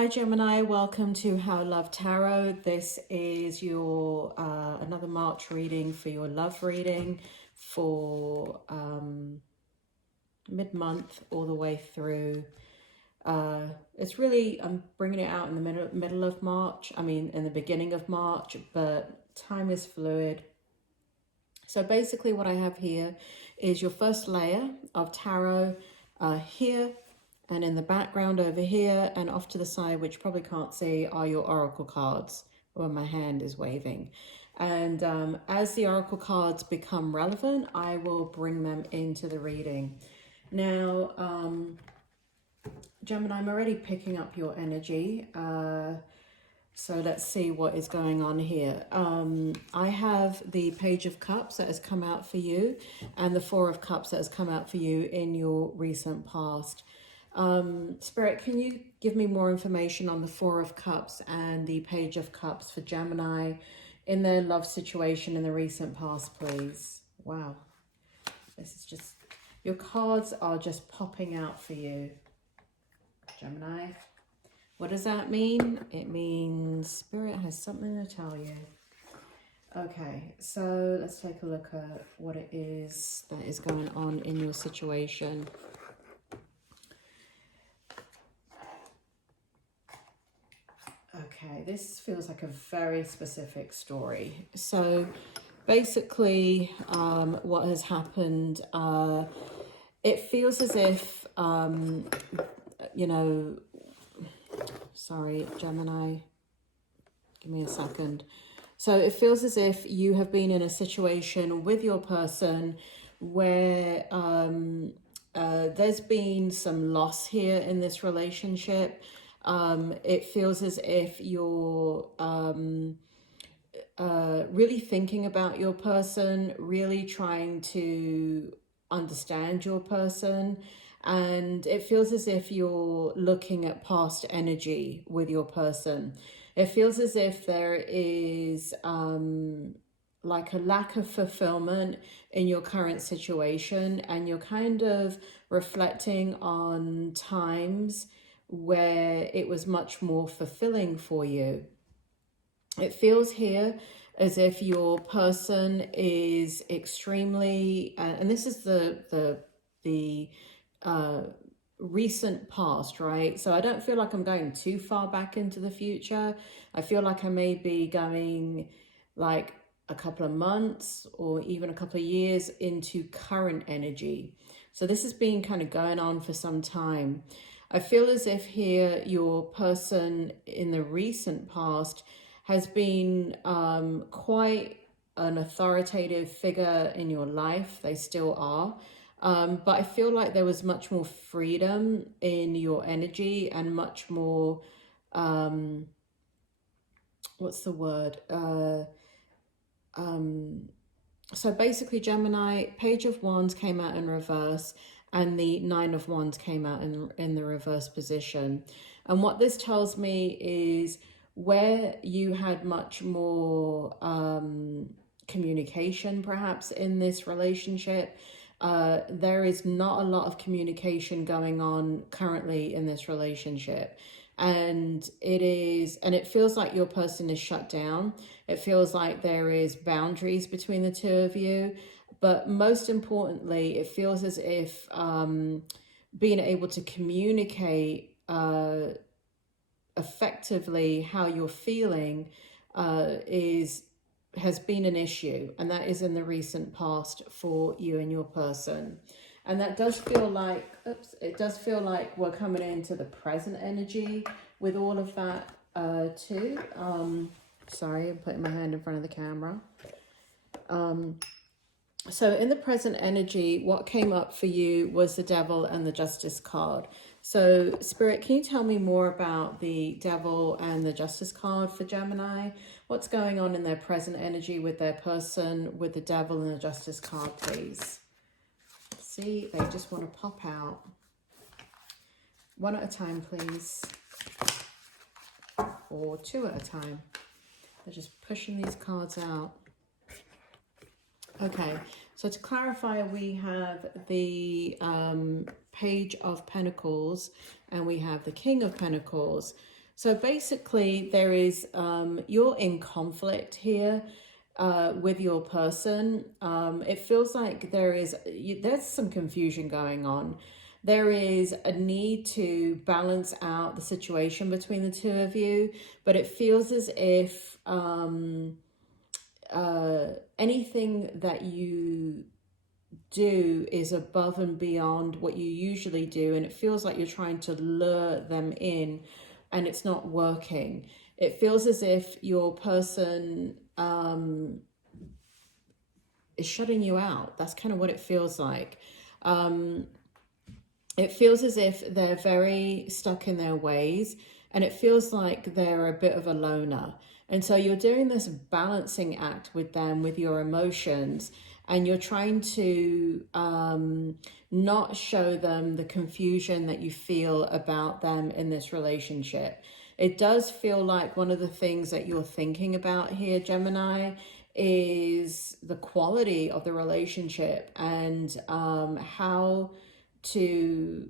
Hi Gemini, welcome to How Love Tarot. This is your another March reading for your love reading for mid-month all the way through. It's really, I'm bringing it out in the middle of March, in the beginning of March, but time is fluid. So basically what I have here is your first layer of tarot here, and in the background over here and off to the side, which you probably can't see, are your oracle cards, where my hand is waving. And as the oracle cards become relevant, I will bring them into the reading. Now, Gemini, I'm already picking up your energy. So let's see what is going on here. I have the Page of Cups that has come out for you and the Four of Cups that has come out for you in your recent past. Spirit, can you give me more information on the Four of Cups and the Page of Cups for Gemini in their love situation in the recent past, please? Wow. This is just, your cards are just popping out for you, Gemini. What does that mean? It means Spirit has something to tell you. Okay, so let's take a look at what it is that is going on in your situation. Okay, this feels like a very specific story. So basically what has happened, it feels as if, you know, sorry, Gemini, give me a second. So it feels as if you have been in a situation with your person where there's been some loss here in this relationship. It feels as if you're really thinking about your person, really trying to understand your person. And it feels as if you're looking at past energy with your person. It feels as if there is like a lack of fulfillment in your current situation, and you're kind of reflecting on times where it was much more fulfilling for you. It feels here as if your person is extremely, and this is the recent past, right? So I don't feel like I'm going too far back into the future. I feel like I may be going like a couple of months or even a couple of years into current energy. So this has been kind of going on for some time. I feel as if here your person in the recent past has been quite an authoritative figure in your life. They still are. But I feel like there was much more freedom in your energy and much more, what's the word? So basically, Gemini, Page of Wands came out in reverse and the Nine of Wands came out in the reverse position. And what this tells me is where you had much more communication perhaps in this relationship, there is not a lot of communication going on currently in this relationship. And it feels like your person is shut down. It feels like there is boundaries between the two of you. But most importantly, it feels as if being able to communicate effectively how you're feeling has been an issue, and that is in the recent past for you and your person. And that does feel like, it does feel like we're coming into the present energy with all of that too. Sorry, I'm putting my hand in front of the camera. So in the present energy, what came up for you was the Devil and the Justice card. So Spirit, can you tell me more about the Devil and the Justice card for Gemini? What's going on in their present energy with their person, with the Devil and the Justice card, please? See, they just want to pop out. One at a time, please. Or two at a time. They're just pushing these cards out. Okay, so to clarify, we have the Page of Pentacles and we have the King of Pentacles. So basically there is, you're in conflict here with your person. It feels like there's some confusion going on. There is a need to balance out the situation between the two of you, but it feels as if anything that you do is above and beyond what you usually do, and it feels like you're trying to lure them in and it's not working. It feels as if your person is shutting you out. That's kind of what it feels like. It feels as if they're very stuck in their ways, and it feels like they're a bit of a loner. And so you're doing this balancing act with them, with your emotions, and you're trying to not show them the confusion that you feel about them in this relationship. It does feel like one of the things that you're thinking about here, Gemini, is the quality of the relationship and how to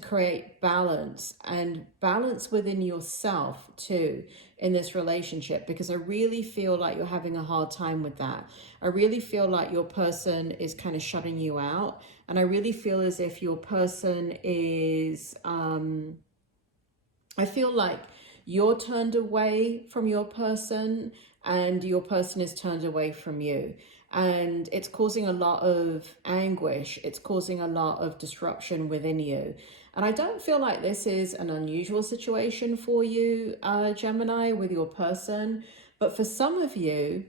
create balance, and balance within yourself too in this relationship, because I really feel like you're having a hard time with that. I really feel like your person is kind of shutting you out, and I really feel as if your person is I feel like you're turned away from your person and your person is turned away from you. And it's causing a lot of anguish. It's causing a lot of disruption within you. And I don't feel like this is an unusual situation for you, Gemini, with your person. But for some of you,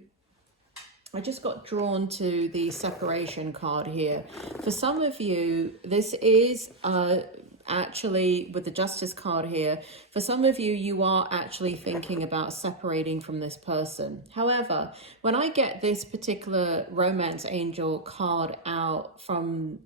I just got drawn to the separation card here. For some of you, this is actually, with the Justice card here, for some of you, you are actually thinking about separating from this person. However, when I get this particular Romance Angel card out from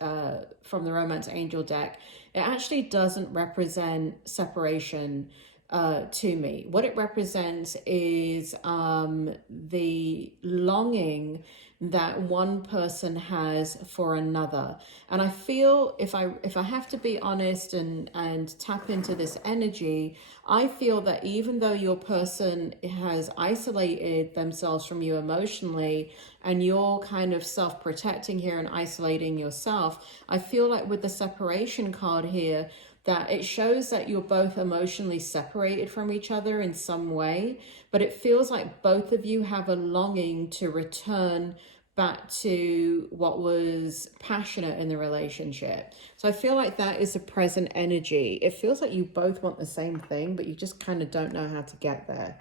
the Romance Angel deck, it actually doesn't represent separation to me. What it represents is the longing that one person has for another. And I feel, if I have to be honest and tap into this energy, I feel that even though your person has isolated themselves from you emotionally, and you're kind of self-protecting here and isolating yourself, I feel like with the separation card here, that it shows that you're both emotionally separated from each other in some way, but it feels like both of you have a longing to return back to what was passionate in the relationship. So I feel like that is a present energy. It feels like you both want the same thing, but you just kind of don't know how to get there.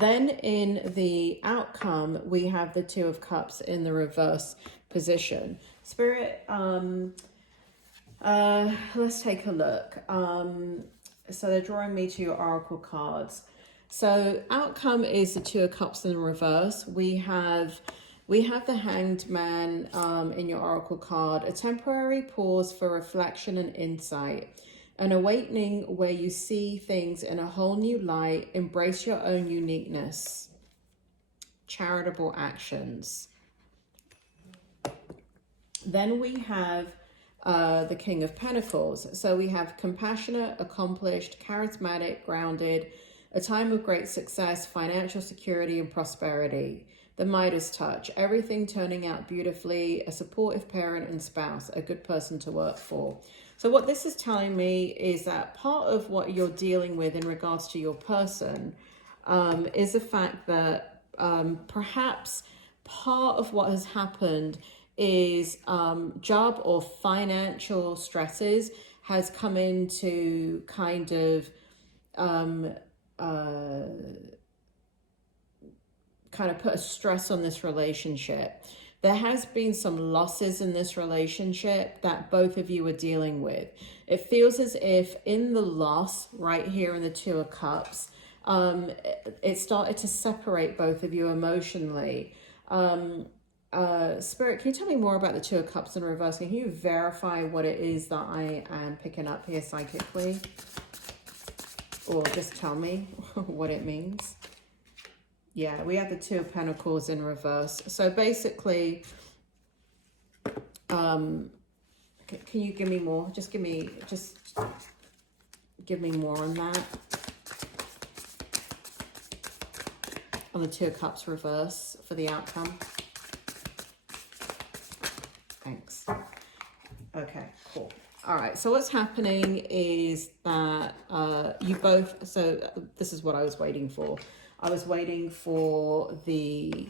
Then in the outcome, we have the Two of Cups in the reverse position. Spirit, let's take a look. So they're drawing me to your oracle cards. So outcome is the Two of Cups in reverse. We have the Hanged Man in your oracle card. A temporary pause for reflection and insight. An awakening where you see things in a whole new light. Embrace your own uniqueness. Charitable actions. Then we have the King of Pentacles. So we have compassionate, accomplished, charismatic, grounded, a time of great success, financial security and prosperity. The Midas touch, everything turning out beautifully, a supportive parent and spouse, a good person to work for. So what this is telling me is that part of what you're dealing with in regards to your person is the fact that perhaps part of what has happened is job or financial stresses has come into kind of put a stress on this relationship. There has been some losses in this relationship that both of you are dealing with. It feels as if in the loss right here in the Two of Cups, it started to separate both of you emotionally. Spirit, can you tell me more about the Two of Cups in reverse? Can you verify what it is that I am picking up here psychically? Or just tell me what it means. Yeah, we have the Two of Pentacles in reverse. So basically, okay, Can you give me more? Just give me more on that. On the Two of Cups reverse for the outcome. Thanks. Okay, cool. All right, so what's happening is that you both, so this is what I was waiting for. I was waiting for the,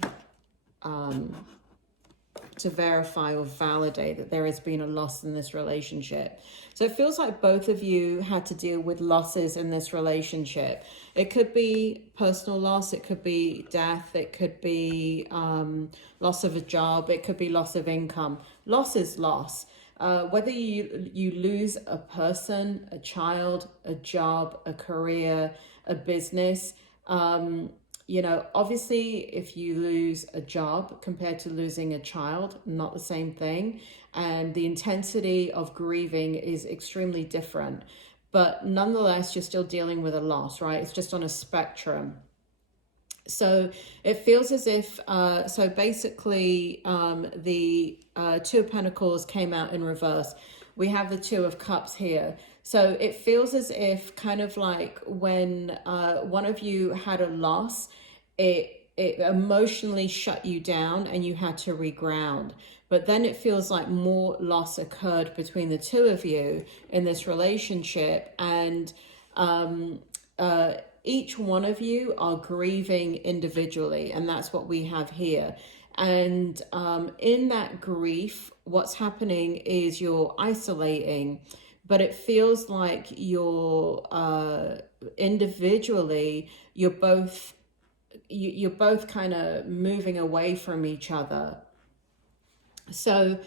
to verify or validate that there has been a loss in this relationship. So it feels like both of you had to deal with losses in this relationship. It could be personal loss, it could be death, it could be loss of a job, it could be loss of income. Loss is loss. Whether you lose a person, a child, a job, a career, a business, you know, obviously if you lose a job compared to losing a child, not the same thing. And the intensity of grieving is extremely different. But nonetheless, you're still dealing with a loss, right? It's just on a spectrum. So it feels as if, so basically the Two of Pentacles came out in reverse. We have the Two of Cups here. So it feels as if kind of like when one of you had a loss, it emotionally shut you down and you had to reground. But then it feels like more loss occurred between the two of you in this relationship. And each one of you are grieving individually. And that's what we have here. And in that grief, what's happening is you're isolating, but it feels like you're individually, you're both kind of moving away from each other. So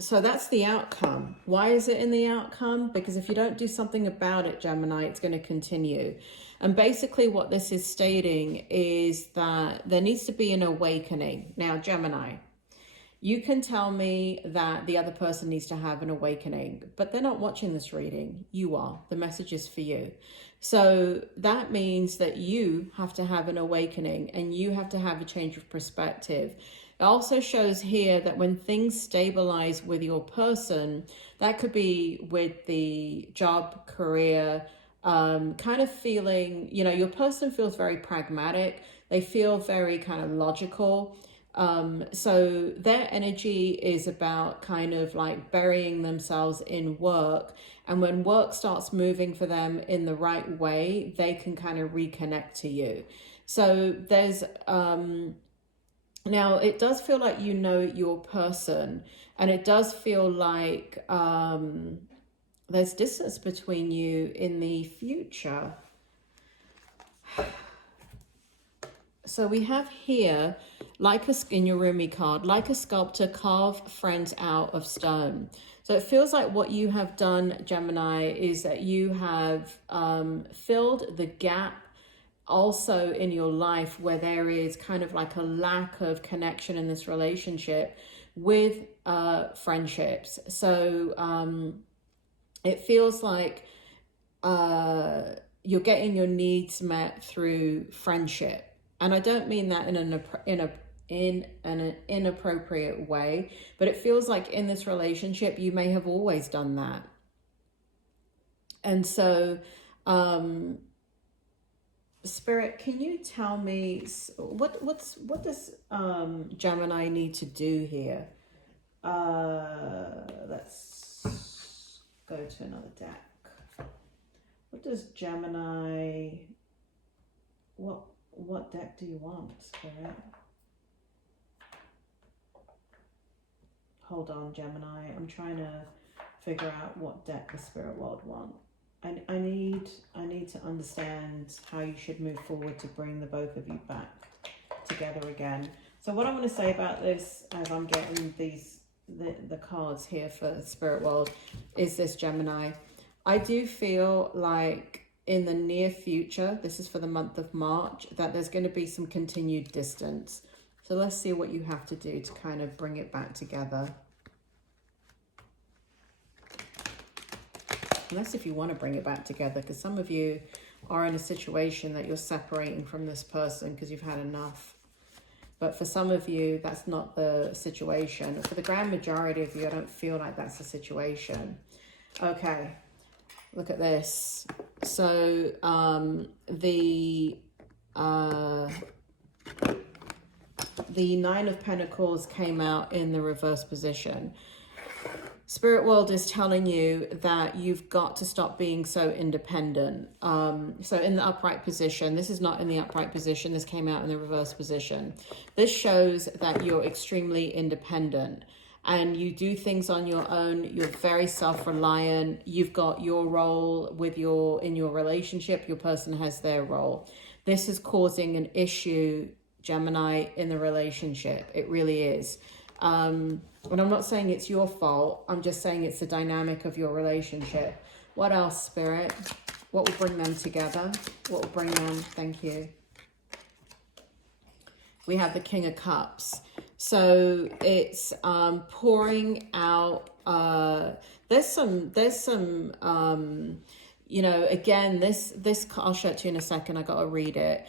so that's the outcome. Why is it in the outcome? Because if you don't do something about it, Gemini, it's going to continue. And basically what this is stating is that there needs to be an awakening. Now, Gemini, you can tell me that the other person needs to have an awakening, but they're not watching this reading. You are. The message is for you. So that means that you have to have an awakening and you have to have a change of perspective. It also shows here that when things stabilize with your person, that could be with the job, career, kind of feeling, you know, your person feels very pragmatic. They feel very kind of logical. So their energy is about kind of like burying themselves in work. And when work starts moving for them in the right way, they can kind of reconnect to you. So there's, now it does feel like you know your person, and it does feel like there's distance between you in the future. So we have here, like in your Rumi card, like a sculptor, carve friends out of stone. So it feels like what you have done, Gemini, is that you have filled the gap also in your life where there is kind of like a lack of connection in this relationship with friendships. So it feels like you're getting your needs met through friendship. And I don't mean that in an inappropriate way, but it feels like in this relationship, you may have always done that. And so, Spirit, can you tell me what does Gemini need to do here? Let's go to another deck. What does Gemini, what deck do you want, Spirit? Hold on, Gemini. I'm trying to figure out what deck the spirit world want. I need to understand how you should move forward to bring the both of you back together again. So what I'm going to say about this, as I'm getting the cards here for spirit world, is this, Gemini. I do feel like in the near future, this is for the month of March, that there's going to be some continued distance. So let's see what you have to do to kind of bring it back together. Unless if you want to bring it back together, because some of you are in a situation that you're separating from this person because you've had enough. But for some of you, that's not the situation. For the grand majority of you, I don't feel like that's the situation. Okay, look at this. So the Nine of Pentacles came out in the reverse position. Spirit world is telling you that you've got to stop being so independent. So in the upright position, this is not in the upright position. This came out in the reverse position. This shows that you're extremely independent and you do things on your own. You're very self-reliant. You've got your role in your relationship. Your person has their role. This is causing an issue, Gemini, in the relationship. It really is. And I'm not saying it's your fault. I'm just saying it's the dynamic of your relationship. What else, Spirit? What will bring them together? What will bring them? Thank you. We have the King of Cups. So it's pouring out. There's some you know, again, this I'll show it to you in a second. I got to read it.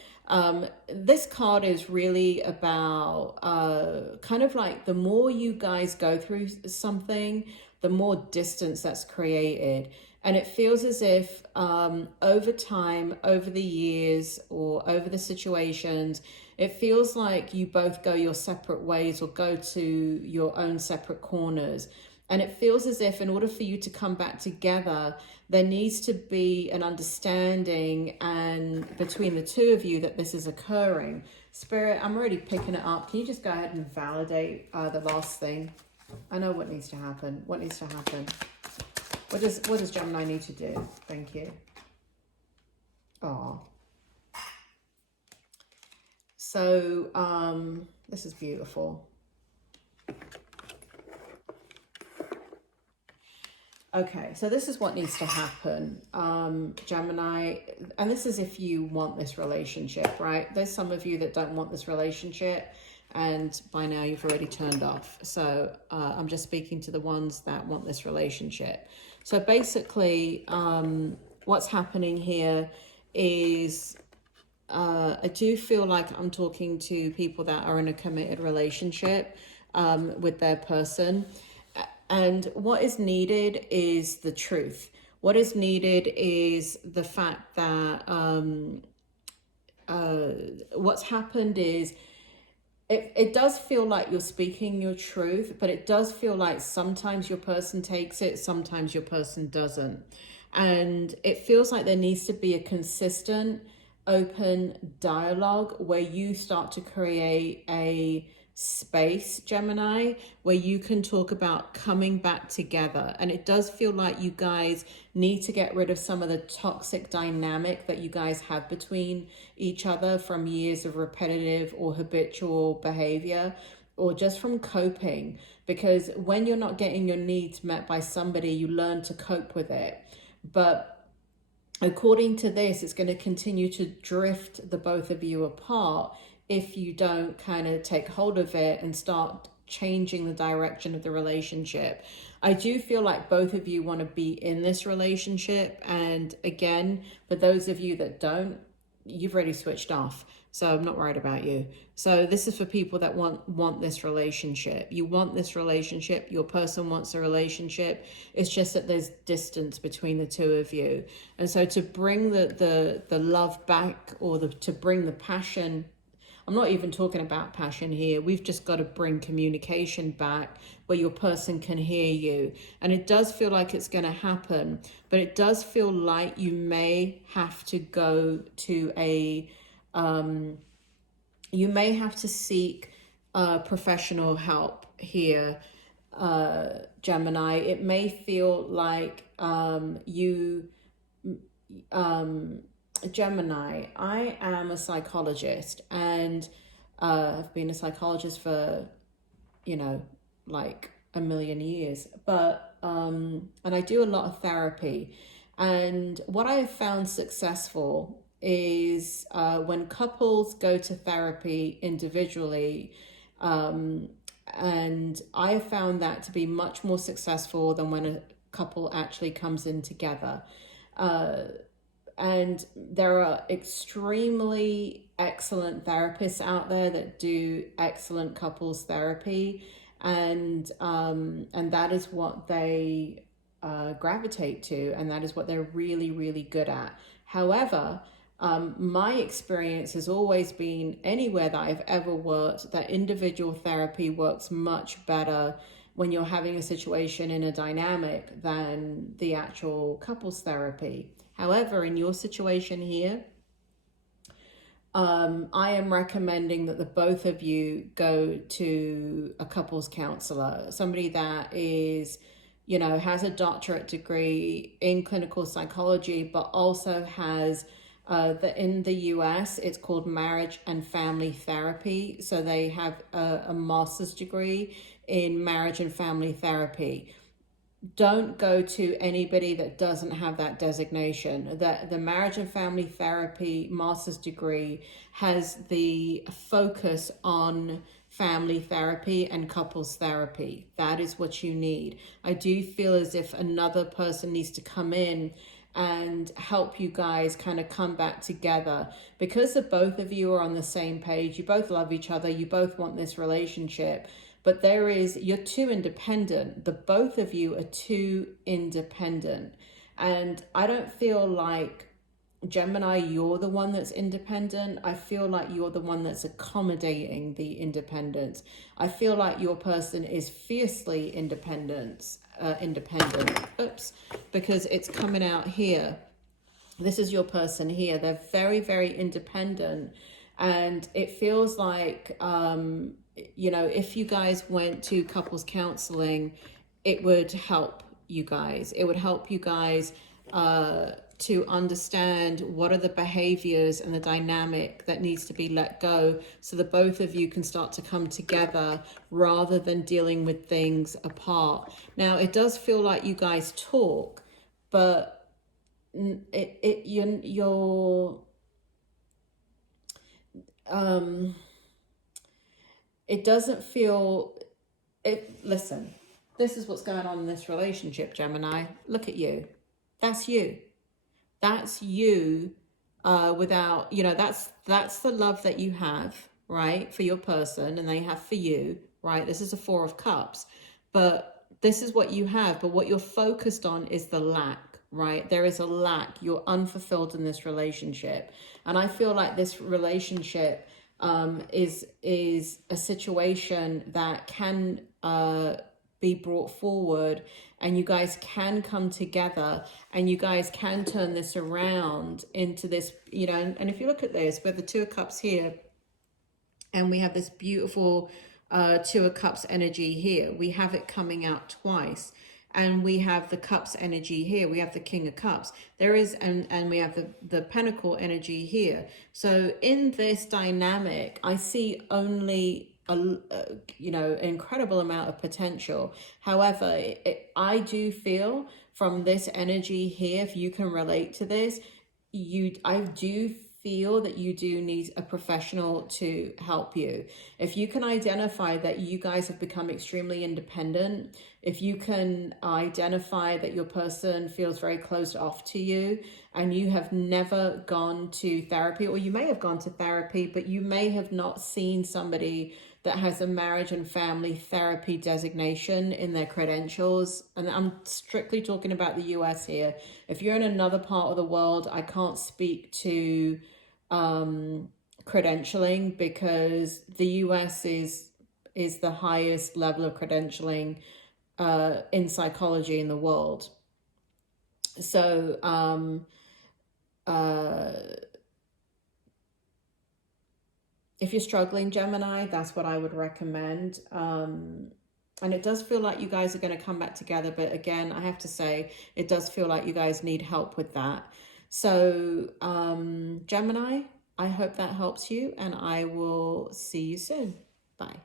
This card is really about kind of like the more you guys go through something, the more distance that's created. And it feels as if over time, over the years, or over the situations, it feels like you both go your separate ways or go to your own separate corners. And it feels as if in order for you to come back together, there needs to be an understanding and between the two of you that this is occurring. Spirit, I'm already picking it up. Can you just go ahead and validate the last thing? I know what needs to happen. What needs to happen? What does Gemini need to do? Thank you. Oh. So this is beautiful. Okay, so this is what needs to happen, Gemini, and this is if you want this relationship, right? There's some of you that don't want this relationship, and by now you've already turned off. So I'm just speaking to the ones that want this relationship. So basically, what's happening here is I do feel like I'm talking to people that are in a committed relationship with their person. And what is needed is the truth. What is needed is the fact that what's happened is it does feel like you're speaking your truth, but it does feel like sometimes your person takes it, sometimes your person doesn't. And it feels like there needs to be a consistent, open dialogue where you start to create a space, Gemini, where you can talk about coming back together. And it does feel like you guys need to get rid of some of the toxic dynamic that you guys have between each other from years of repetitive or habitual behavior, or just from coping. Because when you're not getting your needs met by somebody, you learn to cope with it. But according to this, it's going to continue to drift the both of you apart if you don't kind of take hold of it and start changing the direction of the relationship. I do feel like both of you want to be in this relationship. And again, for those of you that don't, you've already switched off. So I'm not worried about you. So this is for people that want this relationship. You want this relationship. Your person wants a relationship. It's just that there's distance between the two of you. And so to bring the love back, or to bring the passion, I'm not even talking about passion here. We've just got to bring communication back where your person can hear you. And it does feel like it's going to happen, but it does feel like you may have to go to you may have to seek professional help here, Gemini. It may feel like Gemini, I am a psychologist, and I've been a psychologist for, like a million years, but and I do a lot of therapy. And what I have found successful is when couples go to therapy individually, and I have found that to be much more successful than when a couple actually comes in together. And there are extremely excellent therapists out there that do excellent couples therapy, and that is what they gravitate to, and that is what they're really, really good at. However, my experience has always been, anywhere that I've ever worked, that individual therapy works much better when you're having a situation in a dynamic than the actual couples therapy. However, in your situation here, I am recommending that the both of you go to a couples counselor, somebody that is, you know, has a doctorate degree in clinical psychology, but also has in the US, it's called marriage and family therapy. So they have a master's degree in marriage and family therapy. Don't go to anybody that doesn't have that designation. The marriage and family therapy master's degree has the focus on family therapy and couples therapy. That is what you need. I do feel as if another person needs to come in and help you guys kind of come back together, because the both of you are on the same page. You both love each other. You both want this relationship. But you're too independent. The both of you are too independent. And I don't feel like, Gemini, you're the one that's independent. I feel like you're the one that's accommodating the independence. I feel like your person is fiercely independent. Oops, because it's coming out here. This is your person here. They're very, very independent. And it feels like, you know, if you guys went to couples counseling, it would help you guys. It would help you guys to understand what are the behaviors and the dynamic that needs to be let go, so that both of you can start to come together rather than dealing with things apart. Now, it does feel like you guys talk, but it doesn't feel it. Listen, this is what's going on in this relationship, Gemini. Look at you. That's you. That's you. Without, you know, that's the love that you have, right, for your person, and they have for you, right? This is a Four of Cups, but this is what you have. But what you're focused on is the lack, right? There is a lack. You're unfulfilled in this relationship, and I feel like this relationship is a situation that can be brought forward, and you guys can come together, and you guys can turn this around into this, you know. And if you look at this, we have the Two of Cups here, and we have this beautiful Two of Cups energy here. We have it coming out twice. And we have the Cups energy here. We have the King of Cups. There is, and we have the Pentacle energy here. So in this dynamic, I see only you know, an incredible amount of potential. However, I do feel from this energy here, if you can relate to this, I do feel that you do need a professional to help you. If you can identify that you guys have become extremely independent, if you can identify that your person feels very closed off to you, and you have never gone to therapy, or you may have gone to therapy, but you may have not seen somebody that has a marriage and family therapy designation in their credentials. And I'm strictly talking about the US here. If you're in another part of the world, I can't speak to credentialing, because the US is the highest level of credentialing in psychology in the world. So if you're struggling, Gemini, that's what I would recommend. And it does feel like you guys are going to come back together. But again, I have to say, it does feel like you guys need help with that. So Gemini, I hope that helps you, and I will see you soon. Bye.